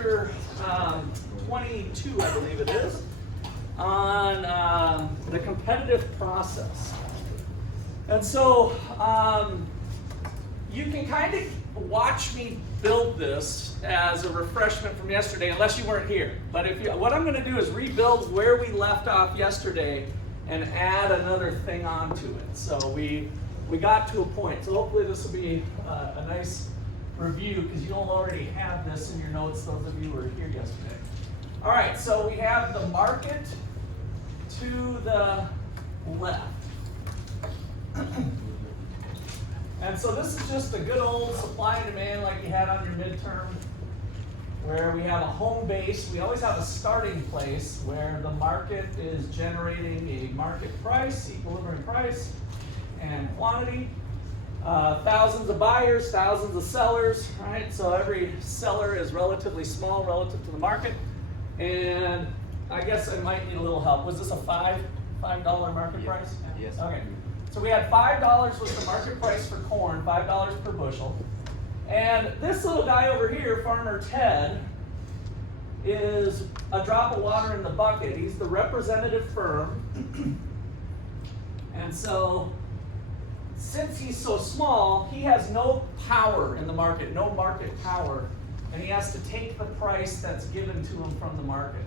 chapter 22, I believe it is, on the competitive process. And so you can kind of watch me build this as a refreshment from yesterday, unless you weren't here. But if you, what I'm going to do is rebuild where we left off yesterday and add another thing onto it. So we got to a point. So hopefully this will be a nice review, because you don't already have this in your notes, those of you who were here yesterday. All right, so we have the market to the left. And so this is just a good old supply and demand like you had on your midterm, where we have a home base. We always have a starting place where the market is generating a market price, equilibrium price, and quantity. Thousands of buyers, thousands of sellers, right? So every seller is relatively small relative to the market. And I guess I might need a little help. Was this a $5 market price? Yes. Okay. So we had $5 was the market price for corn, $5 per bushel. And this little guy over here, Farmer Ted, is a drop of water in the bucket. He's the representative firm. And so, since he's so small, he has no power in the market, no market power, and he has to take the price that's given to him from the market.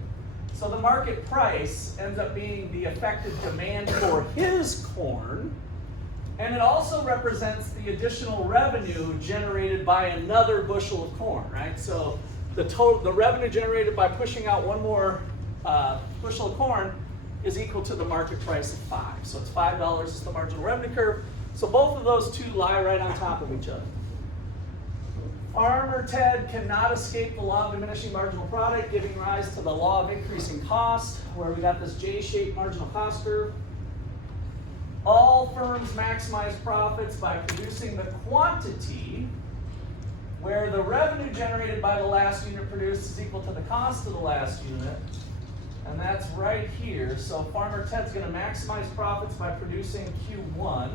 So the market price ends up being the effective demand for his corn, and it also represents the additional revenue generated by another bushel of corn, right? So the revenue generated by pushing out one more bushel of corn is equal to the market price of 5. So it's $5 is the marginal revenue curve. So both of those two lie right on top of each other. Farmer Ted cannot escape the law of diminishing marginal product, giving rise to the law of increasing cost, where we got this J-shaped marginal cost curve. All firms maximize profits by producing the quantity, where the revenue generated by the last unit produced is equal to the cost of the last unit. And that's right here. So Farmer Ted's going to maximize profits by producing Q1.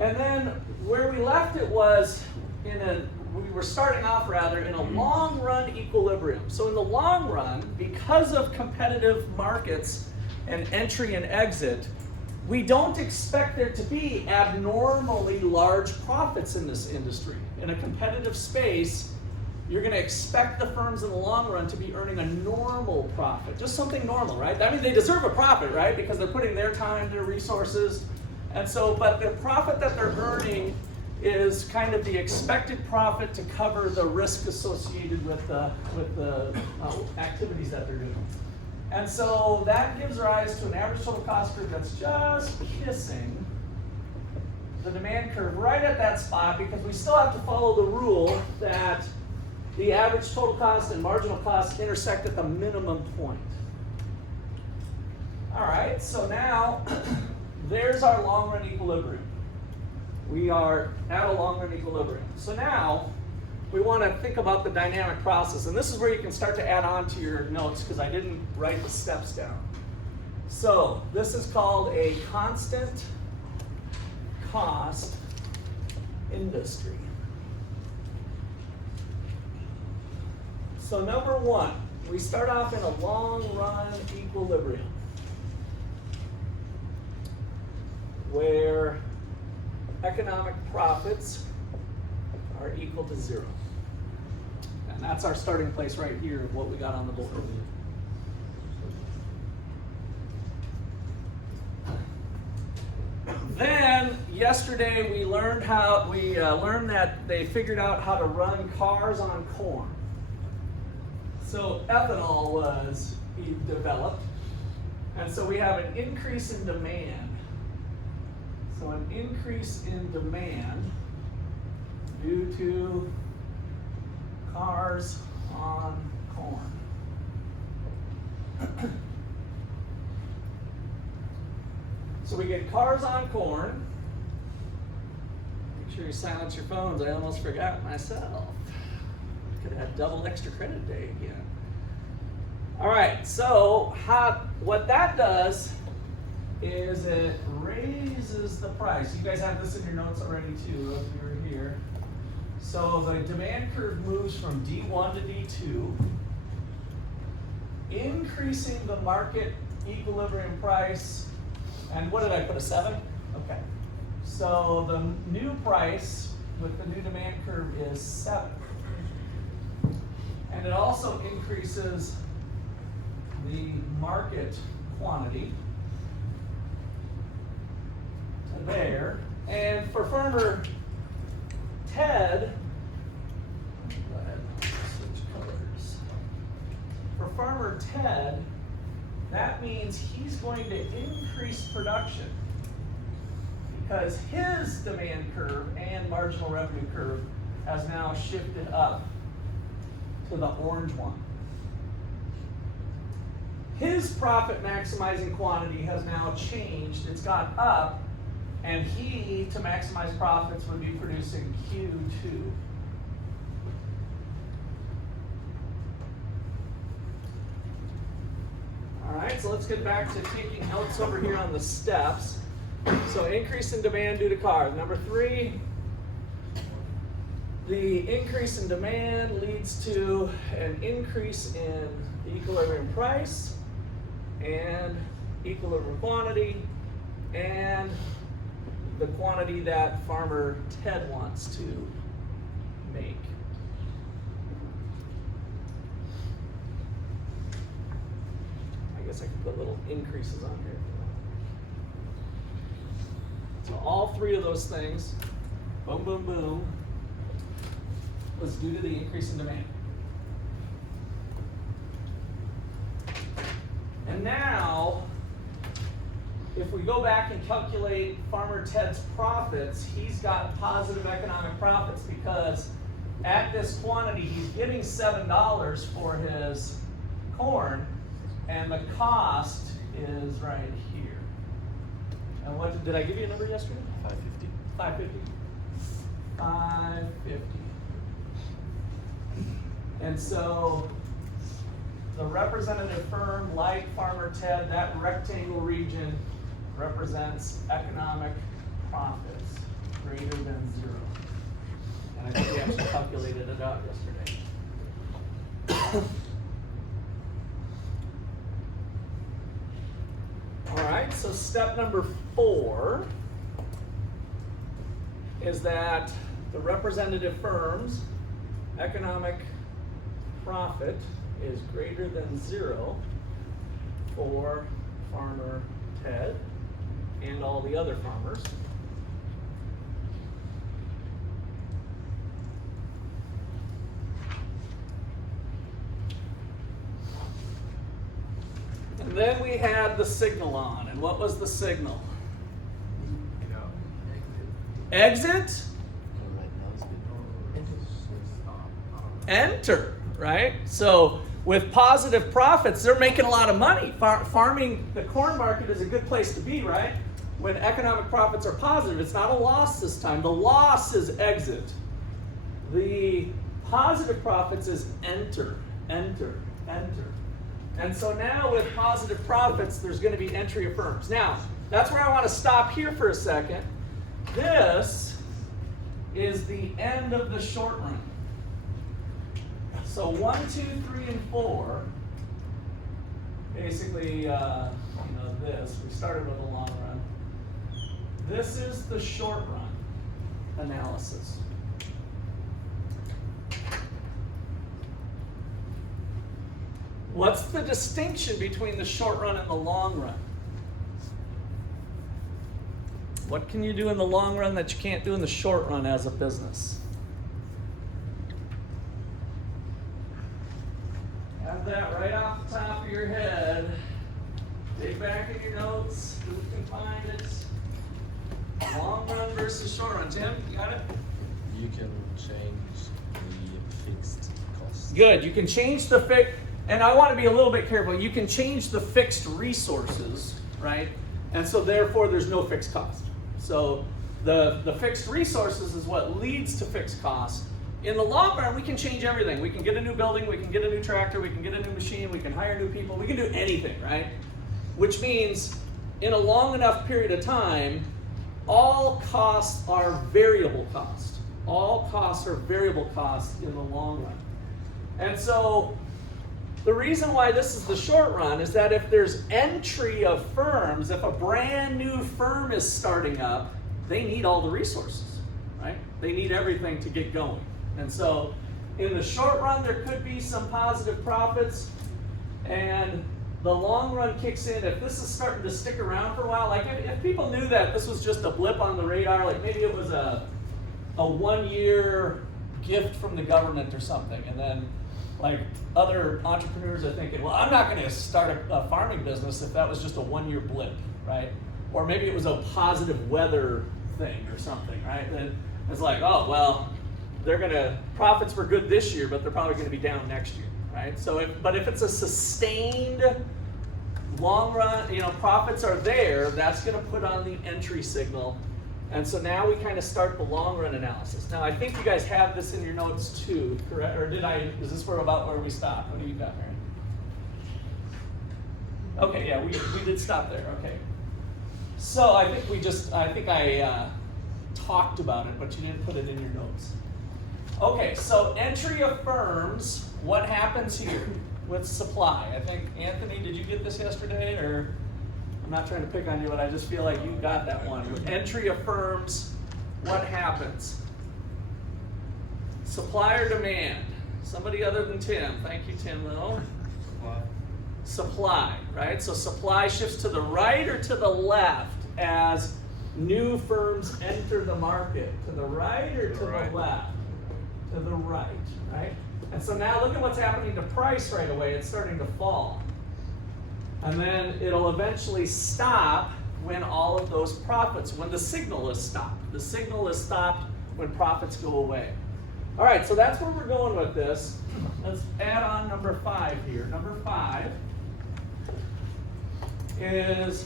And then where we left it was we were starting off rather in a long run equilibrium. So in the long run, because of competitive markets and entry and exit, we don't expect there to be abnormally large profits in this industry. In a competitive space, you're going to expect the firms in the long run to be earning a normal profit, just something normal, right? I mean, they deserve a profit, right? Because they're putting their time, their resources. And so, but the profit that they're earning is kind of the expected profit to cover the risk associated with the activities that they're doing. And so that gives rise to an average total cost curve that's just kissing the demand curve right at that spot, because we still have to follow the rule that the average total cost and marginal cost intersect at the minimum point. All right, so now there's our long-run equilibrium. We are at a long-run equilibrium. So now we want to think about the dynamic process. And this is where you can start to add on to your notes, because I didn't write the steps down. So this is called a constant cost industry. So number one, we start off in a long-run equilibrium, where economic profits are equal to 0. And that's our starting place right here of what we got on the board. Then yesterday we learned that they figured out how to run cars on corn. So ethanol was developed, and so we have an increase in demand. So an increase in demand due to cars on corn. So we get cars on corn. Make sure you silence your phones. I almost forgot myself. Could have had double extra credit day again. All right, so what that does is it raises the price. You guys have this in your notes already too, if you were here. So the demand curve moves from D1 to D2, increasing the market equilibrium price. And what did I put, a 7? Okay. So the new price with the new demand curve is 7. And it also increases the market quantity to there. And for farmer Ted, go ahead, switch colors. For farmer Ted, that means he's going to increase production because his demand curve and marginal revenue curve has now shifted up to the orange one. His profit maximizing quantity has now changed. It's got up, and he, to maximize profits, would be producing Q2. All right, so let's get back to taking notes over here on the steps. So increase in demand due to cars. Number 3, the increase in demand leads to an increase in the equilibrium price and equilibrium quantity and the quantity that farmer Ted wants to make. I guess I could put little increases on here. So all 3 of those things, boom, boom, boom, was due to the increase in demand. And now, if we go back and calculate farmer Ted's profits, he's got positive economic profits because at this quantity, he's getting $7 for his corn, and the cost is right here. And what did I give you a number yesterday? 550. 550. 550. And so the representative firm, like farmer Ted, that rectangle region represents economic profits greater than 0. And I think we actually calculated it out yesterday. All right, so step number 4 is that the representative firm's economic profit is greater than 0 for farmer Ted and all the other farmers. And then we had the signal on. And what was the signal? Exit? Enter, right? So with positive profits, they're making a lot of money. Farming, the corn market is a good place to be, right? When economic profits are positive, it's not a loss this time. The loss is exit. The positive profits is enter, enter, enter. And so now with positive profits, there's going to be entry of firms. Now, that's where I want to stop here for a second. This is the end of the short run. So 1, 2, 3, and 4, basically, this, we started with a long run. This is the short run analysis. What's the distinction between the short run and the long run? What can you do in the long run that you can't do in the short run as a business? Have that right off the top of your head. Dig back in your notes. Who can find it? Long run versus short run. Tim, you got it? You can change the fixed cost. Good. You can change the fixed. And I want to be a little bit careful. You can change the fixed resources, right? And so therefore there's no fixed cost. So the fixed resources is what leads to fixed cost. In the long run, we can change everything. We can get a new building, we can get a new tractor, we can get a new machine, we can hire new people, we can do anything, right? Which means in a long enough period of time, all costs are variable cost. All costs are variable costs in the long run. And so the reason why this is the short run is that if there's entry of firms, if a brand new firm is starting up, they need all the resources, right? They need everything to get going. And so in the short run, there could be some positive profits, and the long run kicks in. If this is starting to stick around for a while, like if people knew that this was just a blip on the radar, like maybe it was a 1-year gift from the government or something, and then like other entrepreneurs are thinking, well, I'm not going to start a farming business if that was just a 1-year blip, right? Or maybe it was a positive weather thing or something, right? Then it's like, oh, well, profits were good this year, but they're probably going to be down next year, right? So, but if it's a sustained long run, profits are there, that's going to put on the entry signal. And so now we kind of start the long run analysis. Now I think you guys have this in your notes too, correct? Or is this about where we stopped? What do you got, Mary? Okay, yeah, we did stop there, okay. So I think I talked about it, but you didn't put it in your notes. Okay, so entry of firms, what happens here with supply? I think, Anthony, did you get this yesterday, or? I'm not trying to pick on you, but I just feel like you got that one. With entry of firms, what happens? Supply or demand? Somebody other than Tim. Thank you, Tim, though. Supply, right? So supply shifts to the right or to the left as new firms enter the market? To the right or to the left? To the right, right? And so now look at what's happening to price right away. It's starting to fall. And then it'll eventually stop when all of those profits, when the signal is stopped. The signal is stopped when profits go away. All right, so that's where we're going with this. Let's add on number 5 here. Number 5 is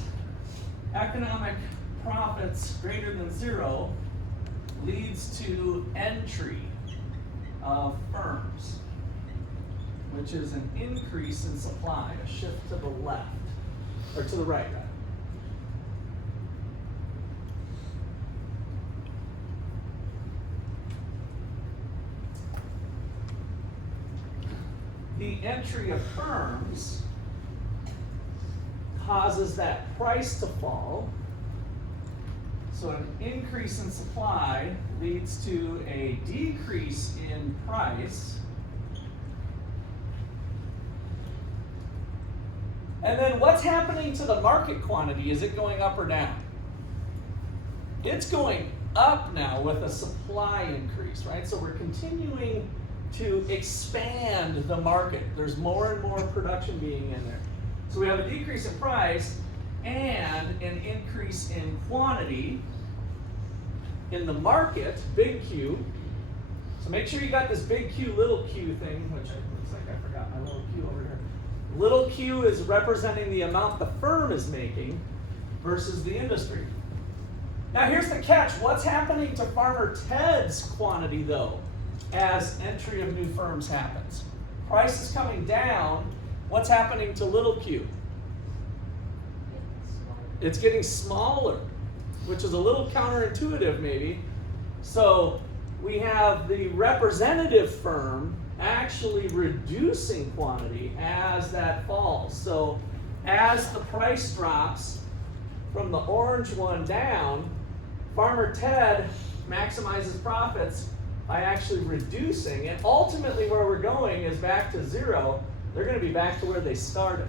economic profits greater than 0 leads to entry of firms, which is an increase in supply, a shift to the left, or to the right, rather. The entry of firms causes that price to fall, so an increase in supply leads to a decrease in price. And then what's happening to the market quantity? Is it going up or down? It's going up now with a supply increase, right? So we're continuing to expand the market. There's more and more production being in there. So we have a decrease in price and an increase in quantity in the market, big Q. So make sure you got this big Q, little q thing, which looks like I forgot my little q over here. Little q is representing the amount the firm is making versus the industry. Now here's the catch. What's happening to Farmer Ted's quantity though as entry of new firms happens? Price is coming down. What's happening to little q? It's getting smaller, which is a little counterintuitive maybe. So we have the representative firm actually reducing quantity as that falls. So as the price drops from the orange one down, Farmer Ted maximizes profits by actually reducing, and ultimately where we're going is back to 0. They're going to be back to where they started.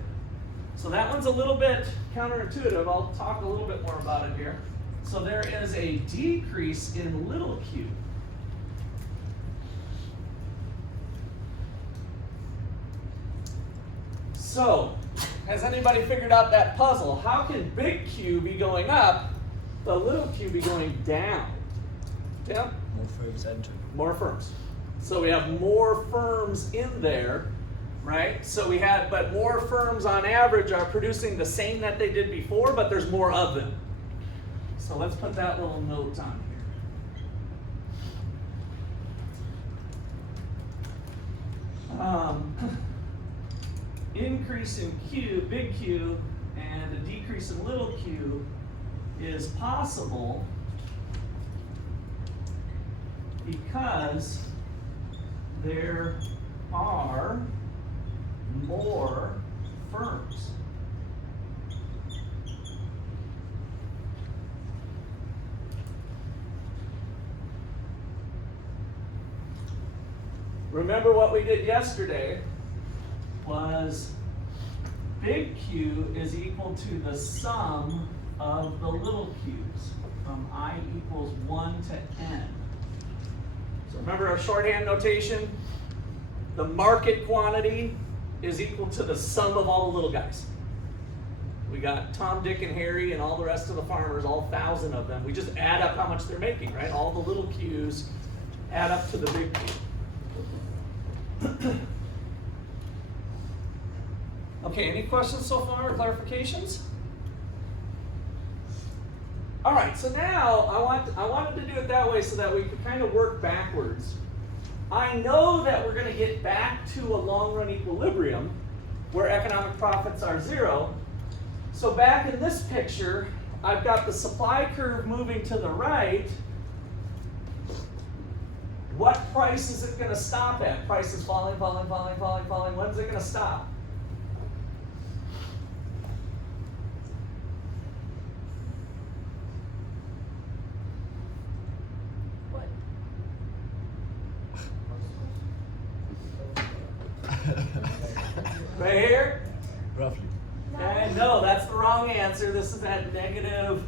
So that one's a little bit counterintuitive. I'll talk a little bit more about it here. So there is a decrease in little q. So, has anybody figured out that puzzle? How can big Q be going up, the little q be going down? Yeah? More firms enter. More firms. So we have more firms in there, right? So we had, but more firms on average are producing the same that they did before, but there's more of them. So let's put that little note on here. Increase in Q, big Q, and a decrease in little q is possible because there are more firms. Remember what we did yesterday was big Q is equal to the sum of the little q's from I equals 1 to n. So remember our shorthand notation? The market quantity is equal to the sum of all the little guys. We got Tom, Dick, and Harry and all the rest of the farmers, all 1,000 of them. We just add up how much they're making, right? All the little q's add up to the big Q. Okay, any questions so far or clarifications? All right, so now I wanted to do it that way so that we could kind of work backwards. I know that we're going to get back to a long-run equilibrium where economic profits are 0. So back in this picture, I've got the supply curve moving to the right. What price is it going to stop at? Price is falling, falling, falling, falling, falling. When's it going to stop? What? Right here? Roughly. Okay, no, that's the wrong answer. This is at negative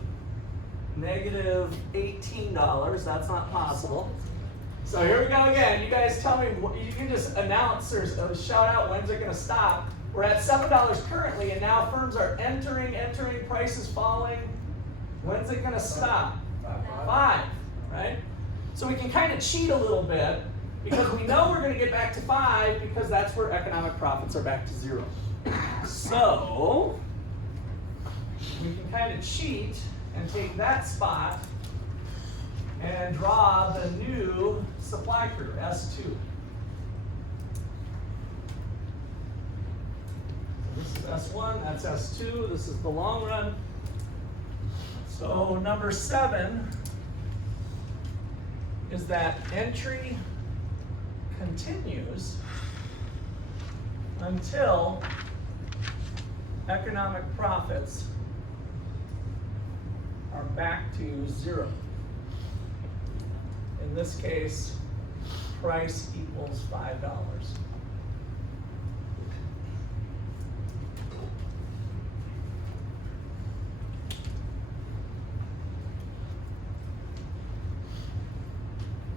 $18. That's not possible. So here we go again. You guys tell me, you can just announce or shout out when's it going to stop. We're at $7 currently, and now firms are entering, prices falling. When's it going to stop? 5, right? So we can kind of cheat a little bit because we know we're going to get back to 5 because that's where economic profits are back to 0. So we can kind of cheat and take that spot and draw the new supply curve, S2. So this is S1, that's S2, this is the long run. So number 7 is that entry continues until economic profits are back to 0. In this case, price equals $5.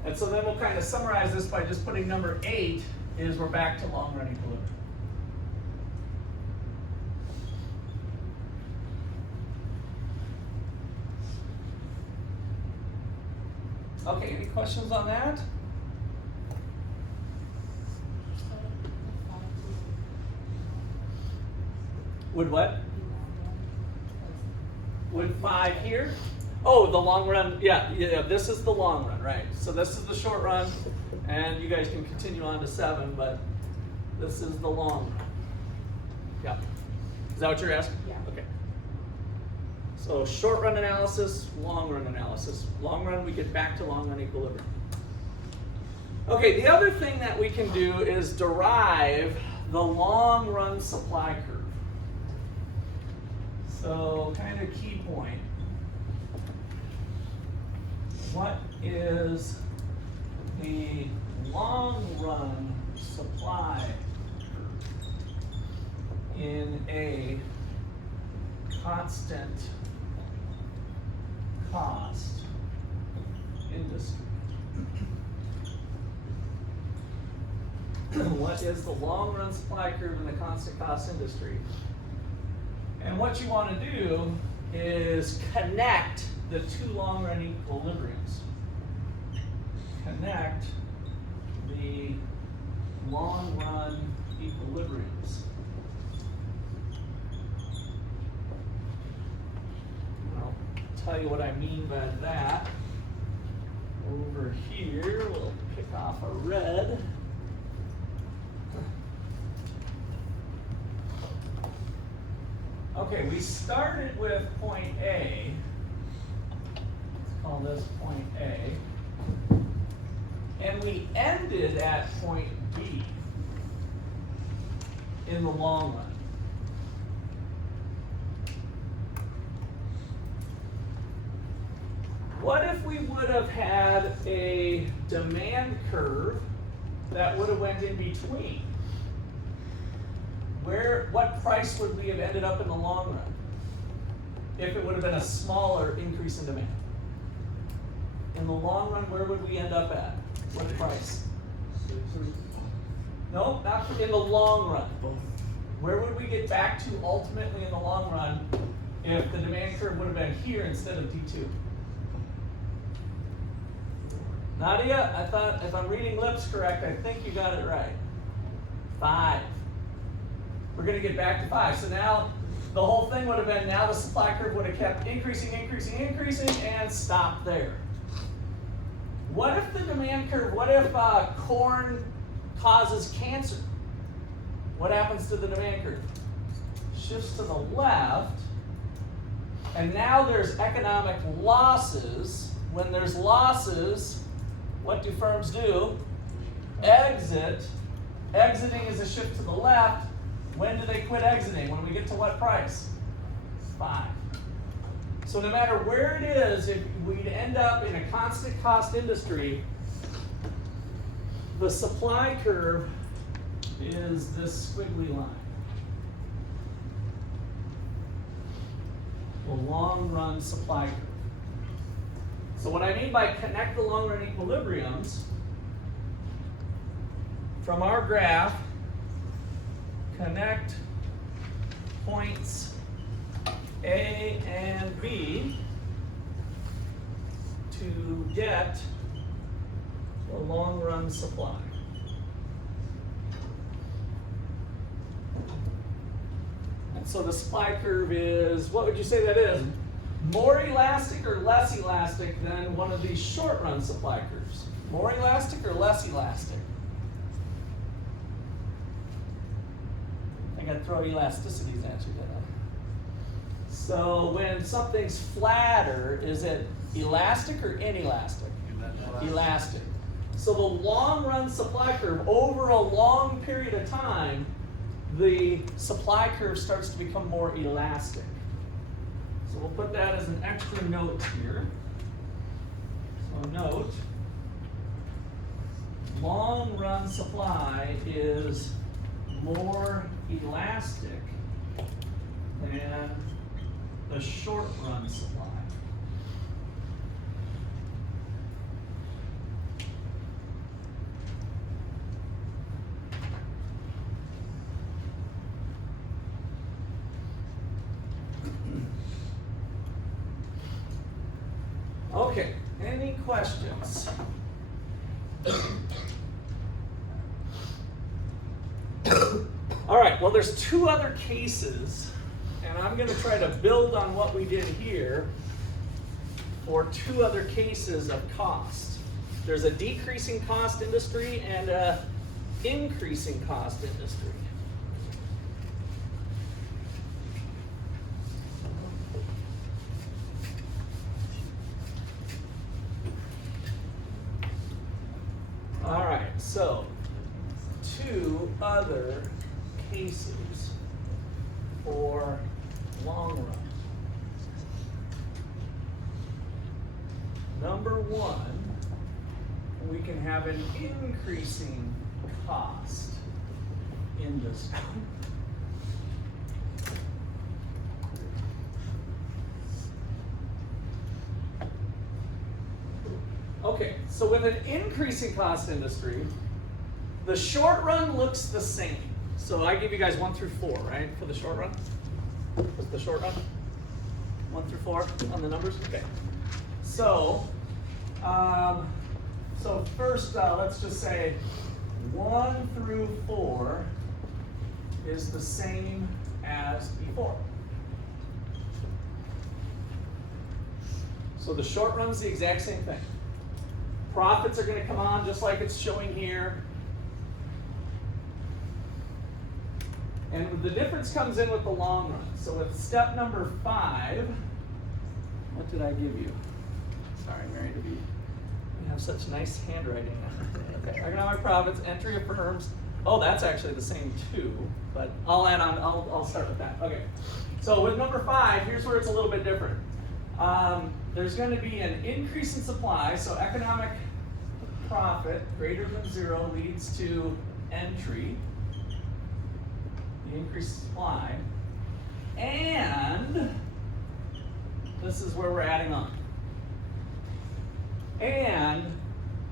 And so then we'll kind of summarize this by just putting number 8 is we're back to long-run equilibrium. Okay, any questions on that? Would what? Would 5 here? Oh, the long run, yeah, this is the long run, right. So this is the short run, and you guys can continue on to 7, but this is the long run. Yeah. Is that what you're asking? Yeah. Okay. So short run analysis, long run analysis. Long run, we get back to long run equilibrium. Okay, the other thing that we can do is derive the long run supply curve. So kind of key point. What is the long run supply curve in a constant cost industry? What is the long run supply curve in the constant cost industry? And what you want to do is connect the 2 long run equilibriums. Connect the long run equilibriums. I'll tell you what I mean by that. Over here, we'll pick off a red. Okay, we started with point A. Let's call this point A. and we ended at point B in the long run. What if we would have had a demand curve that would have went in between? What price would we have ended up in the long run if it would have been a smaller increase in demand? In the long run, where would we end up at? What price? No, not in the long run. Where would we get back to ultimately in the long run if the demand curve would have been here instead of D2? Nadia, I thought if I'm reading lips correct, I think you got it right. 5. We're going to get back to 5. So now the whole thing would have been, now the supply curve would have kept increasing, and stopped there. What if the demand curve, what if corn causes cancer? What happens to the demand curve? Shifts to the left, and now there's economic losses. When there's losses, what do firms do? Exit. Exiting is a shift to the left. When do they quit exiting? When we get to what price? 5. So no matter where it is, if we'd end up in a constant cost industry, the supply curve is this squiggly line. The long run supply curve. So what I mean by connect the long run equilibriums, from our graph, connect points A and B to get the long run supply. And so the supply curve is, what would you say that is? More elastic or less elastic than one of these short run supply curves? More elastic or less elastic? I gotta throw elasticities at you, didn't I? So when something's flatter, is it elastic or inelastic? Elastic. So the long run supply curve, over a long period of time, the supply curve starts to become more elastic. So we'll put that as an extra note here. So note, long run supply is more elastic than the short run supply. Okay, any questions? All right, well, there's 2 other cases, and I'm going to try to build on what we did here for 2 other cases of cost. There's a decreasing cost industry and a increasing cost industry. All right, so 2 other cases for long run. Number 1, we can have an increasing cost industry. Okay, so with an increasing cost industry, the short run looks the same. So I give you guys 1 through 4, right, for the short run? What's the short run? 1 through 4 on the numbers? Okay. So, first, let's just say 1 through 4 is the same as before. So the short run's the exact same thing. Profits are going to come on just like it's showing here. And the difference comes in with the long run. So with step number 5, what did I give you? Sorry, Mary, to be have such nice handwriting. Okay. Economic profits, entry of firms. Oh, that's actually the same too, but I'll add on, I'll start with that. Okay, so with number 5, here's where it's a little bit different. There's going to be an increase in supply, so economic profit greater than 0 leads to entry, the increased supply, and this is where we're adding on. And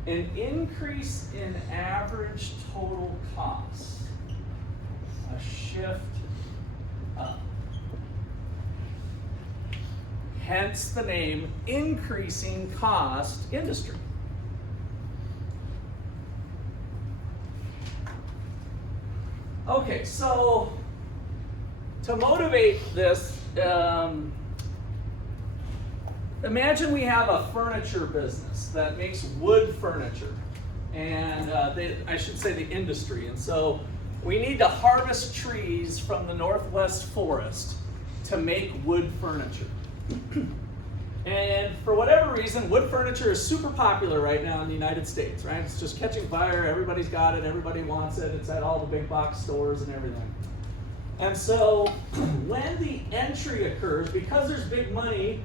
an increase in average total cost, a shift up. Hence the name increasing cost industry. Okay, so to motivate this, imagine we have a furniture business that makes wood furniture, and I should say the industry. And so we need to harvest trees from the Northwest forest to make wood furniture. And for whatever reason, wood furniture is super popular right now in the United States, right? It's just catching fire, everybody's got it, everybody wants it, it's at all the big box stores and everything. And so when the entry occurs, because there's big money,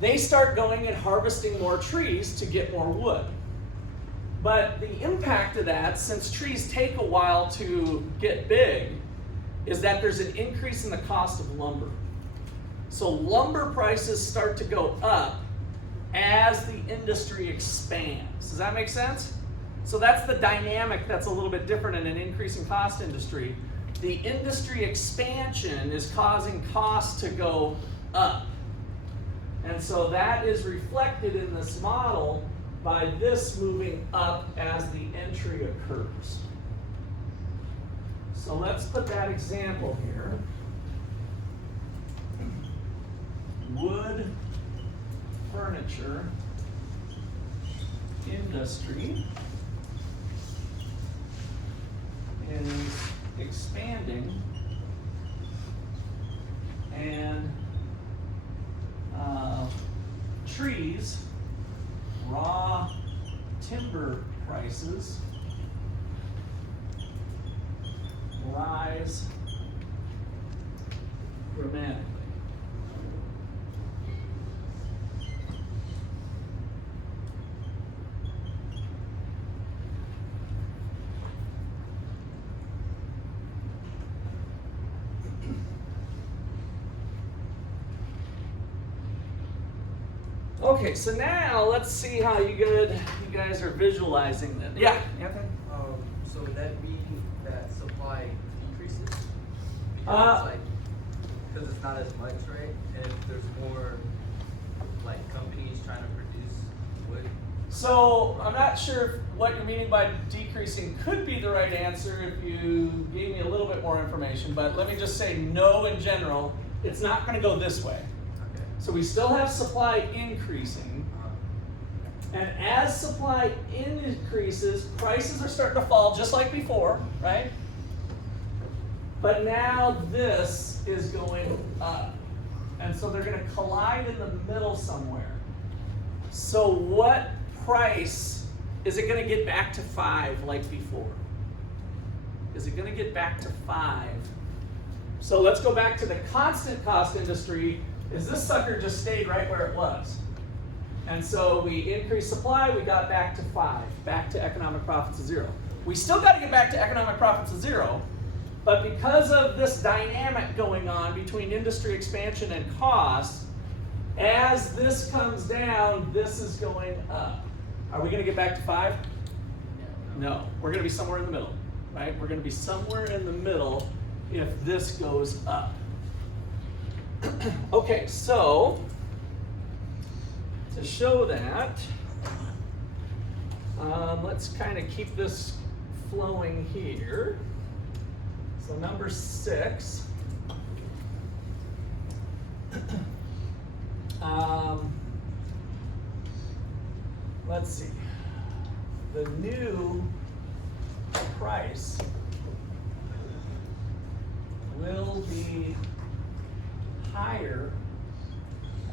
they start going and harvesting more trees to get more wood. But the impact of that, since trees take a while to get big, is that there's an increase in the cost of lumber. So lumber prices start to go up as the industry expands. Does that make sense? So that's the dynamic that's a little bit different in an increasing cost industry. The industry expansion is causing costs to go up. And so that is reflected in this model by this moving up as the entry occurs. So let's put that example here. Wood furniture industry is expanding, and trees, raw timber prices rise dramatically. Okay, so now let's see how you guys are visualizing that. Yeah, Anthony? So would that mean that supply decreases? Because it's not as much, right? And if there's more companies trying to produce wood. So I'm not sure what you're meaning by decreasing. Could be the right answer if you gave me a little bit more information, but let me just say no in general. It's not going to go this way. Okay. So we still have supply increasing, and as supply increases, prices are starting to fall just like before, right? But now this is going up, and so they're going to collide in the middle somewhere. So what price, is it going to get back to 5 like before? Is it going to get back to 5? So let's go back to the constant cost industry. Is this sucker just stayed right where it was? And so we increased supply, we got back to 5, back to economic profits of 0. We still got to get back to economic profits of 0, but because of this dynamic going on between industry expansion and cost, as this comes down, this is going up. Are we going to get back to 5? No, we're going to be somewhere in the middle, right? We're going to be somewhere in the middle if this goes up. Okay, so to show that, let's kind of keep this flowing here. So number 6. Let's see. The new price will be higher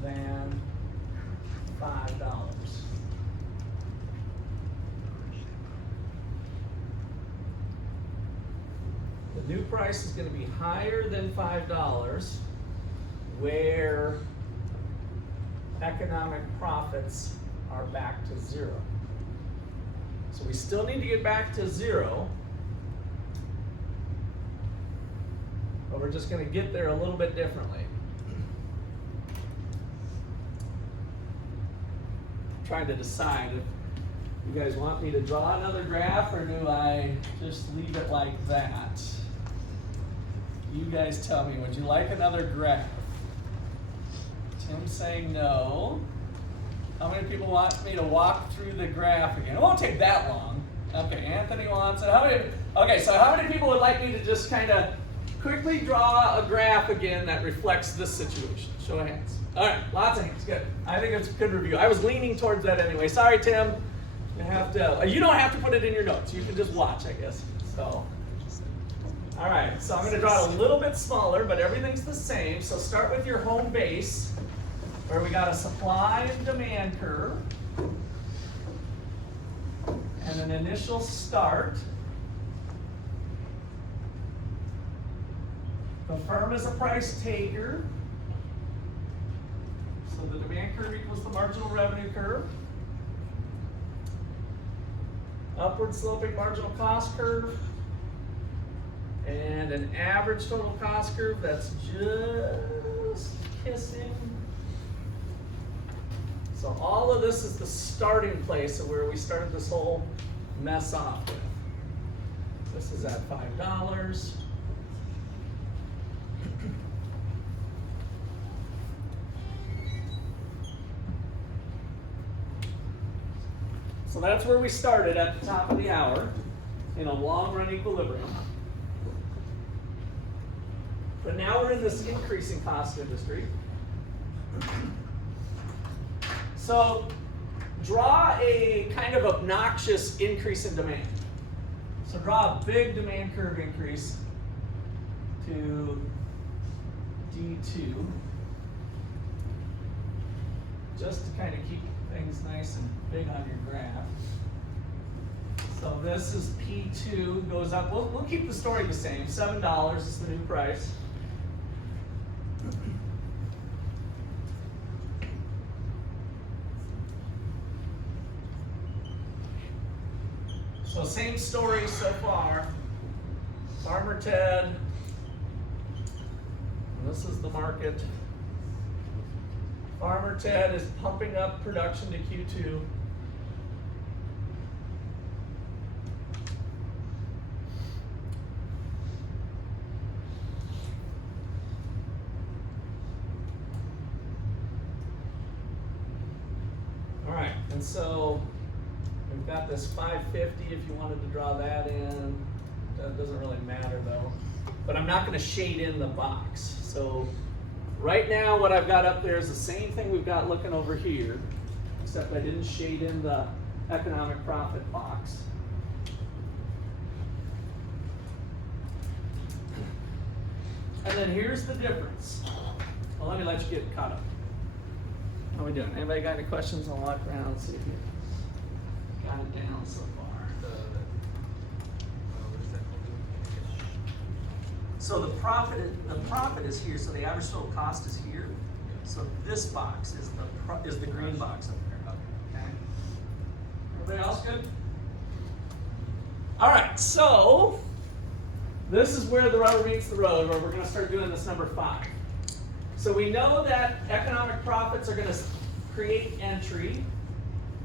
than $5. new price is going to be higher than $5 where economic profits are back to 0. So we still need to get back to 0, but we're just going to get there a little bit differently. I'm trying to decide if you guys want me to draw another graph or do I just leave it like that? You guys tell me, would you like another graph? Tim's saying no. How many people want me to walk through the graph again? It won't take that long. Okay, Anthony wants it. Okay, so how many people would like me to just kind of quickly draw a graph again that reflects this situation? Show of hands. All right, lots of hands. Good. I think it's a good review. I was leaning towards that anyway. Sorry, Tim. You don't have to put it in your notes. You can just watch, I guess. So, all right. So I'm going to draw it a little bit smaller, but everything's the same. So start with your home base, where we got a supply and demand curve, and an initial start. The firm is a price taker, so the demand curve equals the marginal revenue curve. Upward sloping marginal cost curve, and an average total cost curve that's just kissing. So all of this is the starting place of where we started this whole mess off with. This is at $5. So that's where we started at the top of the hour in a long run equilibrium. But now we're in this increasing cost industry. So draw a kind of obnoxious increase in demand. So draw a big demand curve increase to D2, just to kind of keep things nice and big on your graph. So this is P2, goes up. We'll keep the story the same. $7 is the new price. So same story so far. Farmer Ted. And this is the market. Farmer Ted is pumping up production to Q2. All right, and so we've got this 550 if you wanted to draw that in. That doesn't really matter though. But I'm not going to shade in the box. So right now, what I've got up there is the same thing we've got looking over here, except I didn't shade in the economic profit box. And then here's the difference. Well, let me let you get caught up. How are we doing? Anybody got any questions? I'll walk around and see if you got it down so far. So the profit is here. So the average total cost is here. So this box is the green box up there. Okay. Everybody else good? All right. So this is where the rubber meets the road, where we're going to start doing this number 5. So we know that economic profits are going to create entry,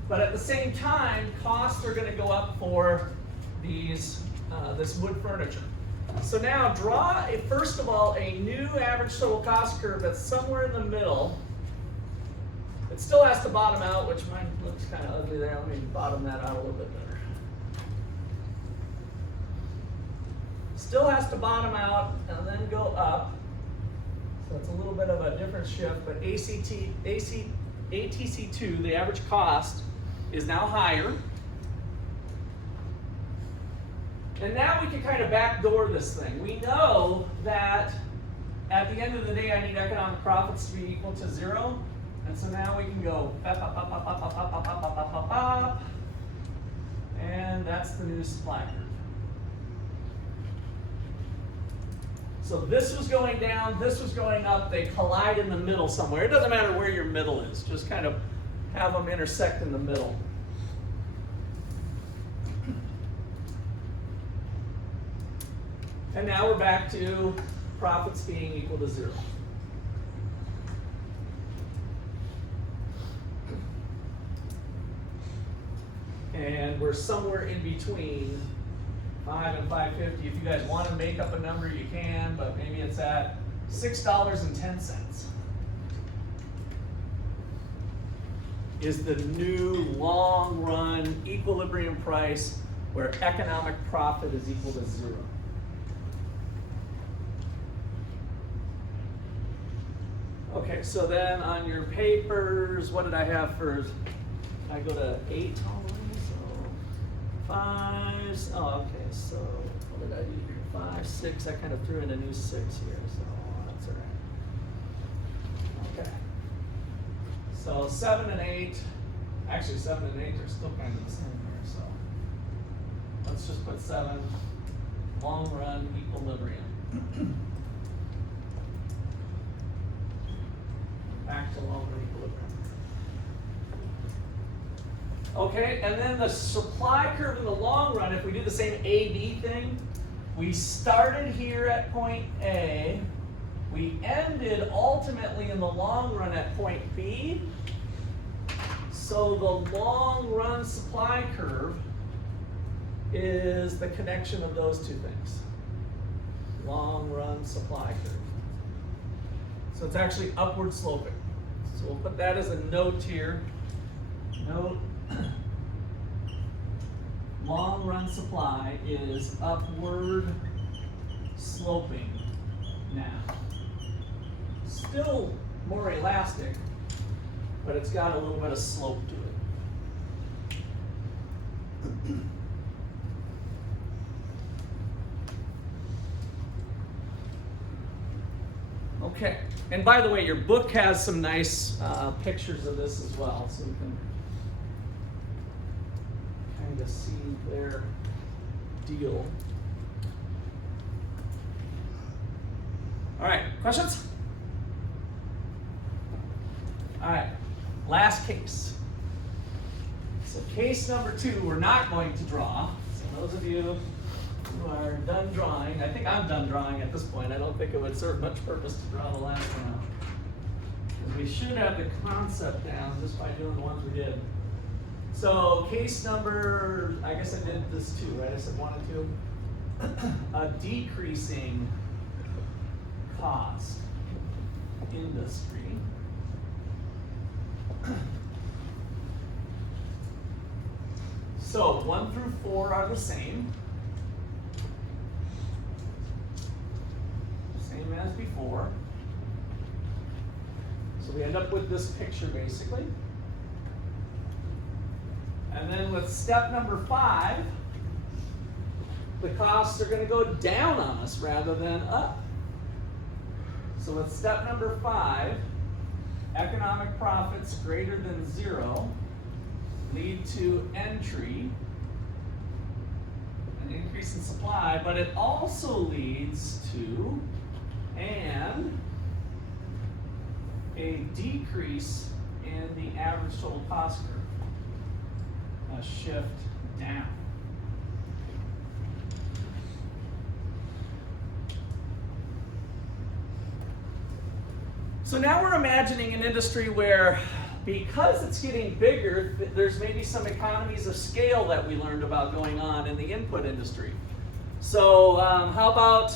but at the same time, costs are going to go up for these this wood furniture. So now draw, first of all, a new average total cost curve that's somewhere in the middle. It still has to bottom out, which mine looks kind of ugly there. Let me bottom that out a little bit better. Still has to bottom out and then go up. So it's a little bit of a different shift, but ATC2, the average cost, is now higher. And now we can kind of backdoor this thing. We know that at the end of the day, I need economic profits to be equal to 0. And so now we can go up, up, up, up, up, up, up, up, up, up, up, up. And that's the new supply curve. So this was going down, this was going up, they collide in the middle somewhere. It doesn't matter where your middle is, just kind of have them intersect in the middle. And now we're back to profits being equal to 0. And we're somewhere in between 5 and 5.50. If you guys want to make up a number, you can, but maybe it's at $6.10. Is the new long-run equilibrium price where economic profit is equal to 0. Okay, so then on your papers, what did I have for? I go to 8 already, so 5. Oh, okay. So what did I do here? 5, 6. I kind of threw in a new 6 here, so that's all right. Okay. So 7 and 8. Actually, 7 and 8 are still kind of the same here. So let's just put 7. Long run equilibrium. Back to long run equilibrium. Okay, and then the supply curve in the long run, if we do the same A-B thing, we started here at point A, we ended ultimately in the long run at point B. So the long run supply curve is the connection of those two things. Long run supply curve. So it's actually upward sloping. So we'll put that as a note here. Note, long run supply is upward sloping now. Still more elastic, but it's got a little bit of slope to it. Okay, and by the way, your book has some nice pictures of this as well, so you can kind of see their deal. All right, questions? All right, last case. So case number 2, we're not going to draw. So those of you who are done drawing, I think I'm done drawing at this point. I don't think it would serve much purpose to draw the last one out. Because we should have the concept down just by doing the ones we did. So case number, I guess I did this too, right? I said 1 and 2. A decreasing cost industry. So 1 through 4 are the same. Same as before. So we end up with this picture basically. And then with step number 5, the costs are going to go down on us rather than up. So with step number 5, economic profits greater than 0 lead to entry, an increase in supply, but it also leads to a decrease in the average total cost curve, a shift down. So now we're imagining an industry where, because it's getting bigger, there's maybe some economies of scale that we learned about going on in the input industry. So how about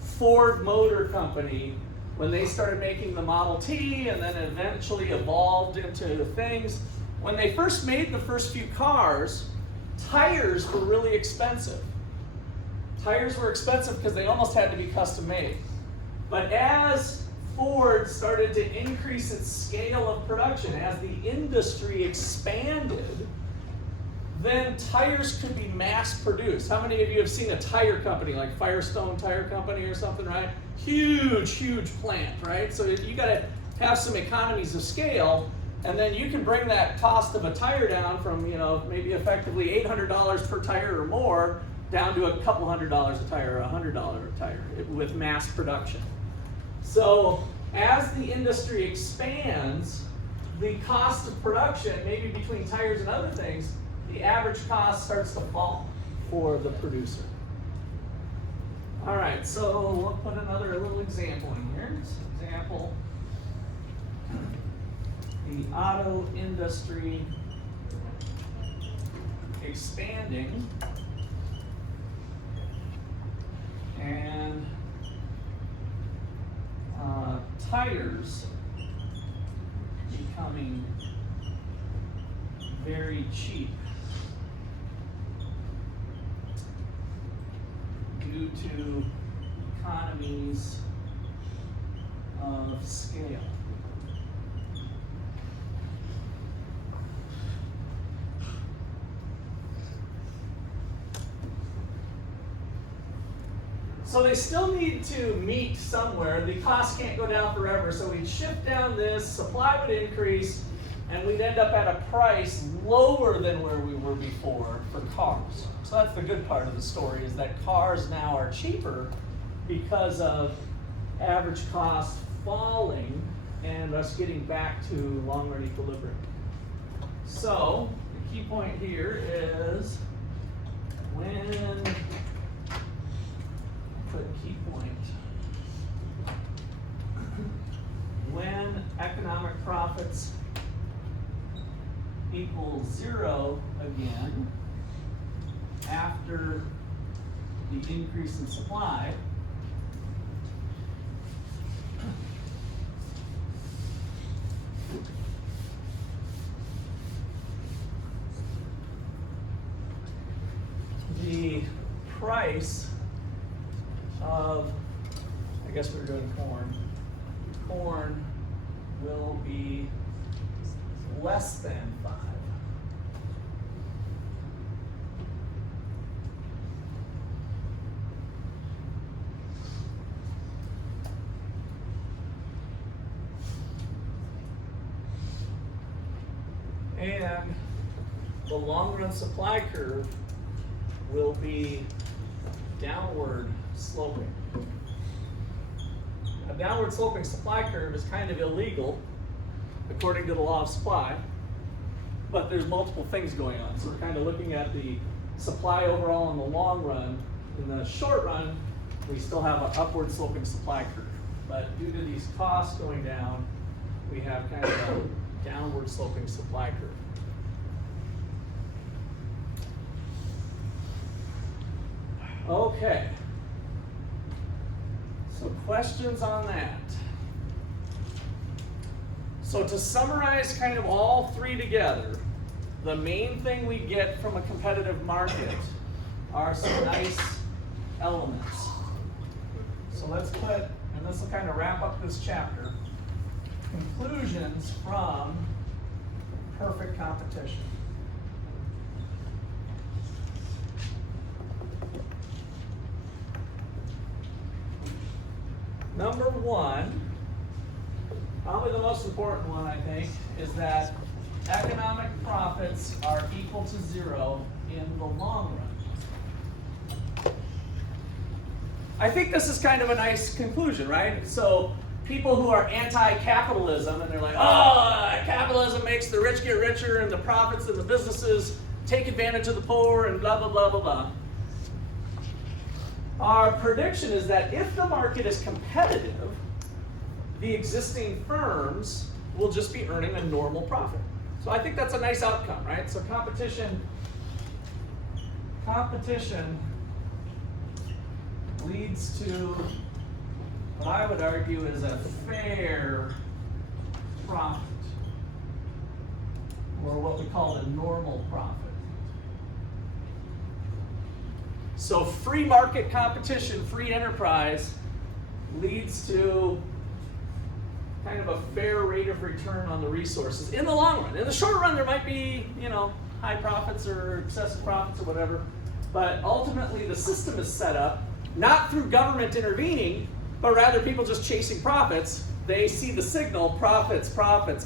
Ford Motor Company, when they started making the Model T and then eventually evolved into things. When they first made the first few cars, tires were really expensive. Tires were expensive because they almost had to be custom made. But as Ford started to increase its scale of production, as the industry expanded, then tires could be mass produced. How many of you have seen a tire company like Firestone Tire Company or something, right? Huge, huge plant, right? So you gotta have some economies of scale, and then you can bring that cost of a tire down from, maybe effectively $800 per tire or more down to a couple $100s a tire or $100 a tire with mass production. So as the industry expands, the cost of production, maybe between tires and other things, the average cost starts to fall for the producer. All right, so we'll put another little example in here. This example, the auto industry expanding and tires becoming very cheap due to economies of scale. So they still need to meet somewhere. The cost can't go down forever, so we'd shift down this, supply would increase, and we'd end up at a price lower than where we were before for cars. So that's the good part of the story, is that cars now are cheaper because of average cost falling and us getting back to long-run equilibrium. So the key point here is when, put key point, when economic profits equals 0 again after the increase in supply, the price of, I guess we're doing corn will be less than 5. And the long-run supply curve will be downward sloping. A downward sloping supply curve is kind of illegal according to the law of supply, but there's multiple things going on. So we're kind of looking at the supply overall in the long run. In the short run, we still have an upward sloping supply curve, but due to these costs going down, we have kind of a downward sloping supply curve. Okay, so questions on that? So to summarize kind of all three together, the main thing we get from a competitive market are some nice elements. So let's put, and this will kind of wrap up this chapter, conclusions from perfect competition. Number one, probably the most important one, I think, is that economic profits are equal to 0 in the long run. I think this is kind of a nice conclusion, right? So people who are anti-capitalism, and they're like, oh, capitalism makes the rich get richer and the profits and the businesses take advantage of the poor and blah, blah, blah, blah, blah. Our prediction is that if the market is competitive, the existing firms will just be earning a normal profit. So I think that's a nice outcome, right? So competition leads to what I would argue is a fair profit, or what we call a normal profit. So free market competition, free enterprise, leads to kind of a fair rate of return on the resources in the long run. In the short run, there might be, high profits or excessive profits or whatever, but ultimately the system is set up not through government intervening, but rather people just chasing profits. They see the signal, profits,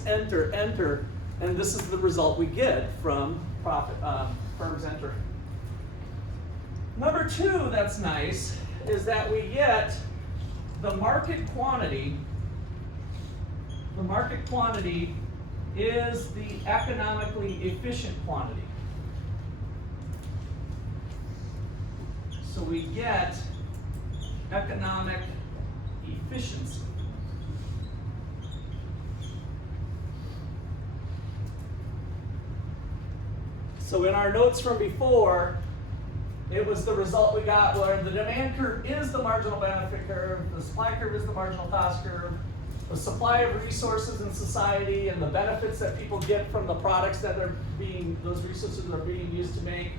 enter, and this is the result we get from firms entering. Number two that's nice is that we get the market quantity. The market quantity is the economically efficient quantity. So we get economic efficiency. So in our notes from before, it was the result we got where the demand curve is the marginal benefit curve, the supply curve is the marginal cost curve, the supply of resources in society and the benefits that people get from the products that are being, those resources are being used to make.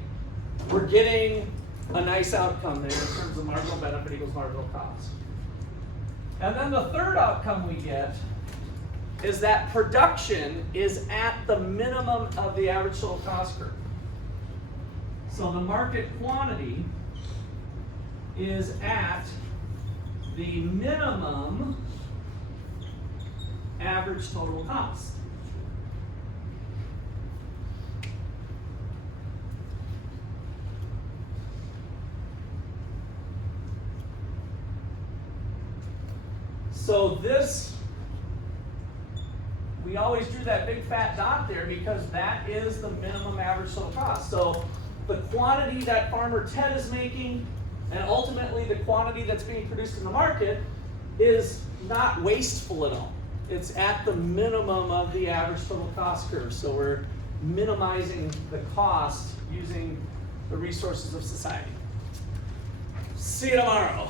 We're getting a nice outcome there in terms of marginal benefit equals marginal cost. And then the third outcome we get is that production is at the minimum of the average total cost curve. So the market quantity is at the minimum average total cost. So this, we always drew that big fat dot there because that is the minimum average total cost. So the quantity that farmer Ted is making and ultimately the quantity that's being produced in the market is not wasteful at all. It's at the minimum of the average total cost curve. So we're minimizing the cost using the resources of society. See you tomorrow.